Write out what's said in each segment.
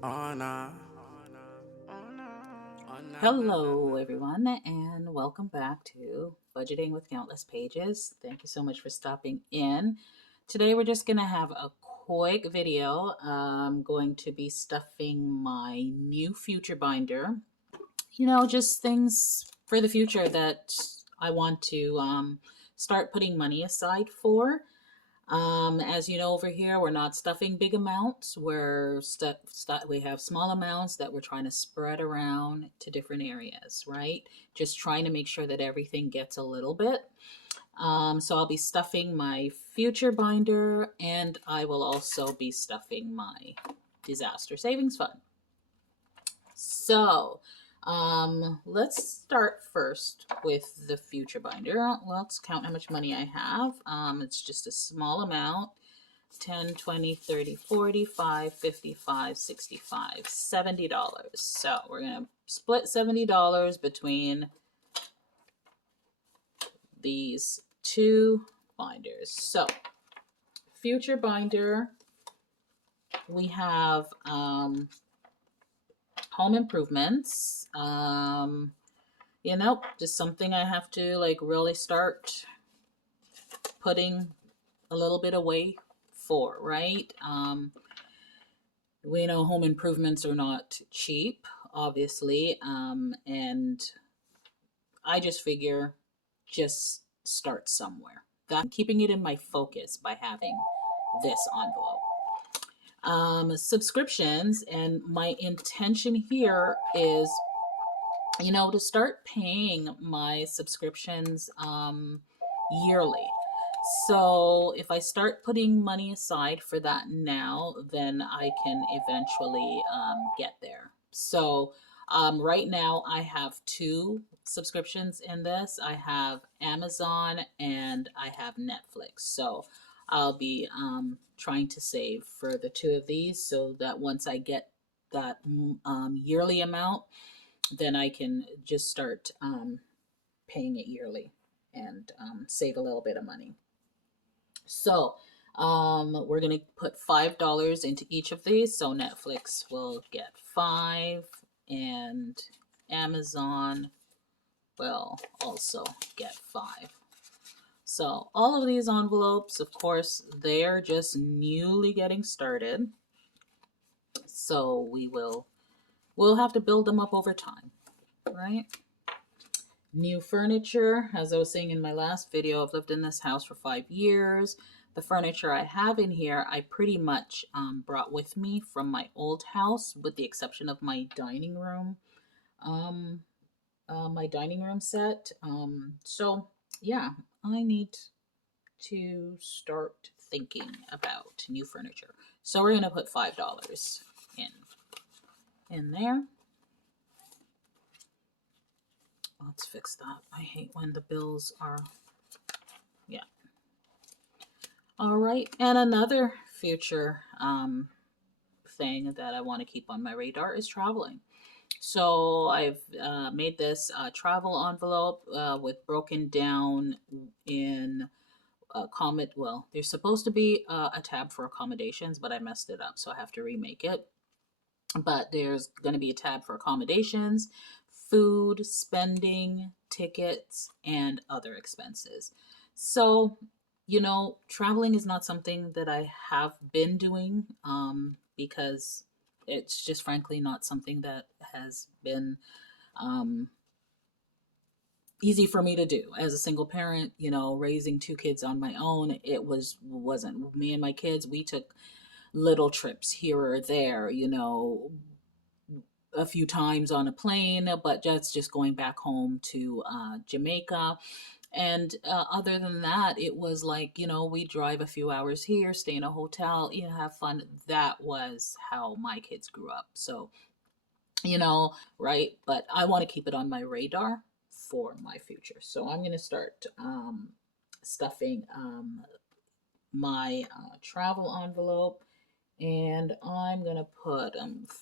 Oh nah, Hello, everyone, and welcome back to Budgeting with Countless Pages. Thank you so much for stopping in. Today, we're just going to have a quick video. I'm going to be stuffing my new future binder. Just things for the future that I want to start putting money aside for. As you know, over here, we're not stuffing big amounts. We have small amounts that we're trying to spread around to different areas, right? Just trying to make sure that everything gets a little bit. So I'll be stuffing my future binder, and I will also be stuffing my disaster savings fund. So, let's start first with the future binder. Let's count how much money I have. It's just a small amount. 10, 20, 30, 45, 55, 65, $70. So we're going to split $70 between these two binders. So, future binder, we have home improvements. Just something I have to like really start putting a little bit away for, right? We know home improvements are not cheap, obviously, and I just figure just start somewhere. That keeping it in my focus by having this envelope. Subscriptions, and my intention here is, to start paying my subscriptions yearly. So if I start putting money aside for that now, then I can eventually get there. So right now I have two subscriptions in this. I have Amazon and I have Netflix. So I'll be trying to save for the two of these so that once I get that yearly amount, then I can just start paying it yearly and save a little bit of money. So we're going to put $5 into each of these. So Netflix will get 5 and Amazon will also get 5. So all of these envelopes, of course, they're just newly getting started. So we'll have to build them up over time, right? New furniture, as I was saying in my last video, I've lived in this house for 5 years. The furniture I have in here, I pretty much brought with me from my old house, with the exception of my dining room, um, set. So yeah, I need to start thinking about new furniture. So we're gonna put $5 in there. Let's fix that. I hate when the bills are, yeah. All right, and another future thing that I want to keep on my radar is traveling. So I've made this travel envelope with broken down in comment. Well, there's supposed to be a tab for accommodations, but I messed it up, so I have to remake it. But there's going to be a tab for accommodations, food, spending, tickets, and other expenses. So, traveling is not something that I have been doing because it's just frankly not something that has been um, easy for me to do as a single parent. Raising two kids on my own, wasn't me and my kids. We took little trips here or there, a few times on a plane, but just going back home to Jamaica. And other than that, it was like, we drive a few hours here, stay in a hotel, have fun. That was how my kids grew up. So, right? But I want to keep it on my radar for my future. So I'm going to start stuffing my travel envelope, and I'm gonna put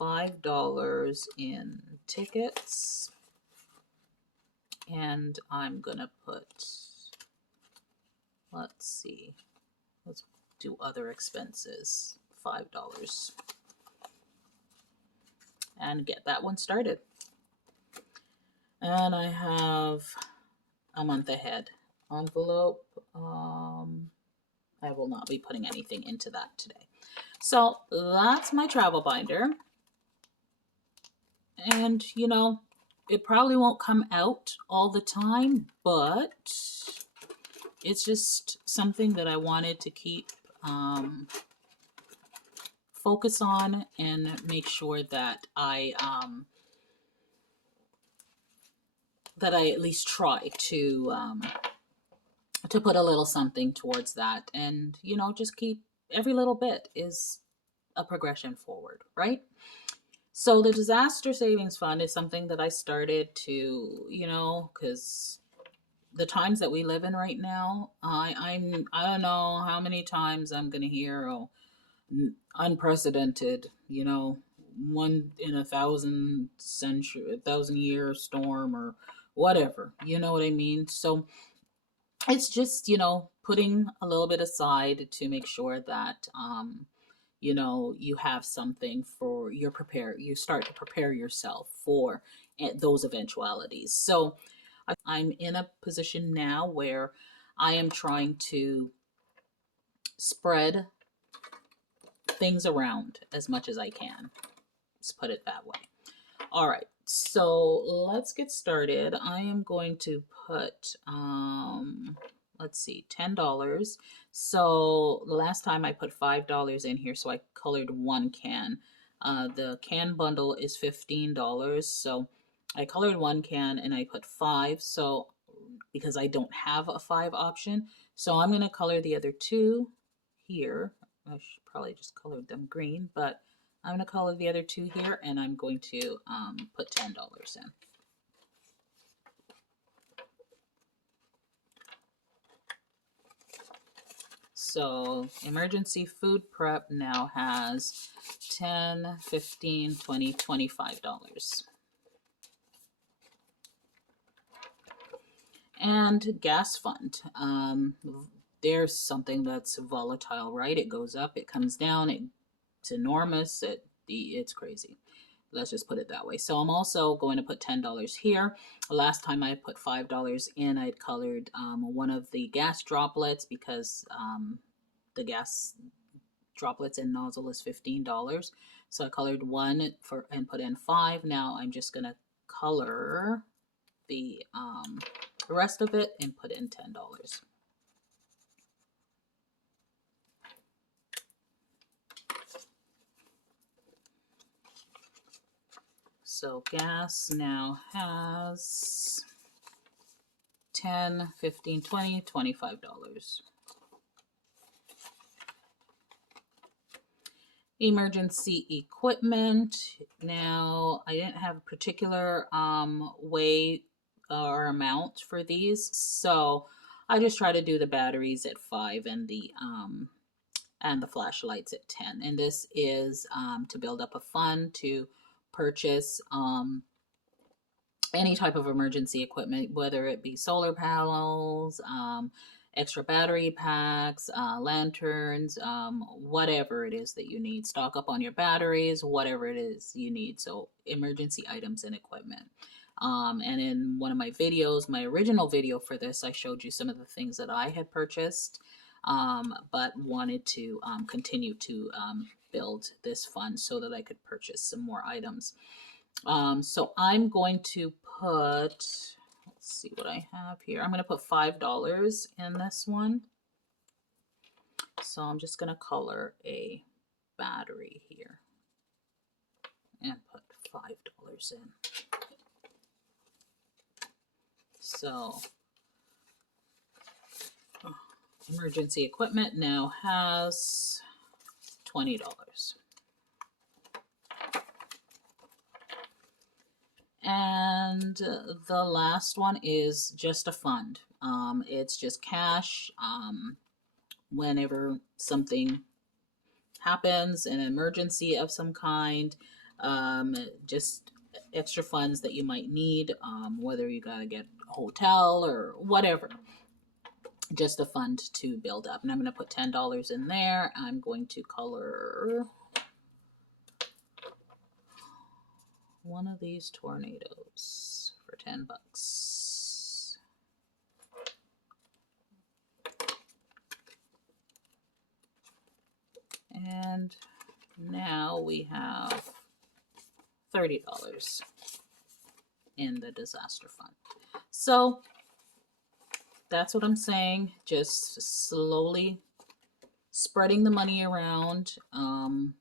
$5 in tickets, and I'm gonna put, let's see, let's do other expenses, $5. and get that one started. And I have a month ahead envelope. I will not be putting anything into that today. So that's my travel binder. And, you know, it probably won't come out all the time, but it's just something that I wanted to keep focus on and make sure that I at least try to put a little something towards that, and you know, just keep every little bit is a progression forward, right? So the disaster savings fund is something that I started to, you know, because the times that we live in right now, I don't know how many times I'm gonna hear, oh, unprecedented, you know, one in a thousand year storm or whatever, you know what I mean? So it's just, you know, putting a little bit aside to make sure that you know, you have something for you start to prepare yourself for those eventualities. So I'm in a position now where I am trying to spread things around as much as I can. Let's put it that way. All right, so let's get started. I am going to put, let's see, $10. So the last time I put $5 in here, so I colored one can. The can bundle is $15, so I colored one can and I put 5. So because I don't have a 5 option, so I'm going to color the other two here. I should probably just color them green, but I'm going to color the other two here, and I'm going to put $10 in. So emergency food prep now has $10, $15, $20, $25. And gas fund. There's something that's volatile, right? It goes up, it comes down, it's enormous, it's crazy. Let's just put it that way. So I'm also going to put $10 here. Last time I put $5 in, I'd colored one of the gas droplets because the gas droplets and nozzle is $15. So I colored one and put in 5. Now I'm just going to color the rest of it and put in $10. So gas now has $10, $15, $20, $25. Emergency equipment. Now, I didn't have a particular way or amount for these, so I just try to do the batteries at 5 and the flashlights at 10. And this is to build up a fund to purchase any type of emergency equipment, whether it be solar panels, extra battery packs, lanterns, whatever it is that you need. Stock up on your batteries, whatever it is you need. So emergency items and equipment. And in one of my videos, my original video for this, I showed you some of the things that I had purchased, but wanted to continue to build this fund so that I could purchase some more items. So I'm going to put, let's see what I have here. I'm going to put $5 in this one. So I'm just going to color a battery here and put $5 in. So emergency equipment now has $20. And the last one is just a fund. It's just cash. Whenever something happens, an emergency of some kind, just extra funds that you might need, whether you gotta get a hotel or whatever. Just a fund to build up. And I'm going to put $10 in there. I'm going to color one of these tornadoes for 10 bucks. And now we have $30 in the disaster fund. So that's what I'm saying. Just slowly spreading the money around,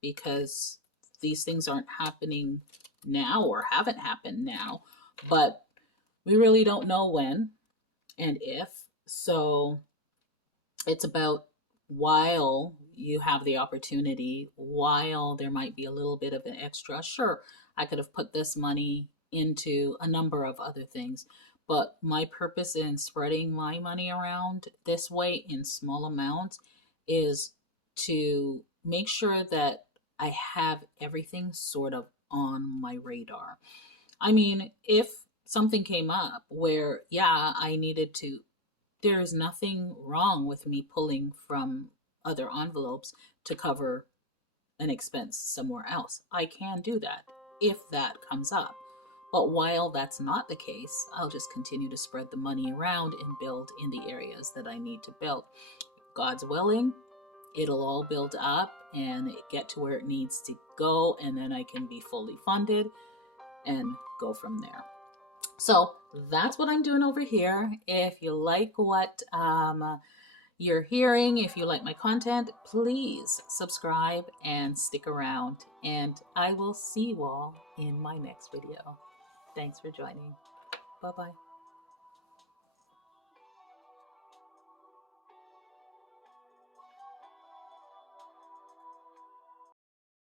because these things aren't happening now or haven't happened now, but we really don't know when and if. So it's about, while you have the opportunity, while there might be a little bit of an extra, sure, I could have put this money into a number of other things. But my purpose in spreading my money around this way in small amounts is to make sure that I have everything sort of on my radar. I mean, if something came up where, yeah, I needed to, there is nothing wrong with me pulling from other envelopes to cover an expense somewhere else. I can do that if that comes up. But while that's not the case, I'll just continue to spread the money around and build in the areas that I need to build. God's willing, it'll all build up and get to where it needs to go, and then I can be fully funded and go from there. So that's what I'm doing over here. If you like what you're hearing, if you like my content, please subscribe and stick around. And I will see you all in my next video. Thanks for joining. Bye-bye.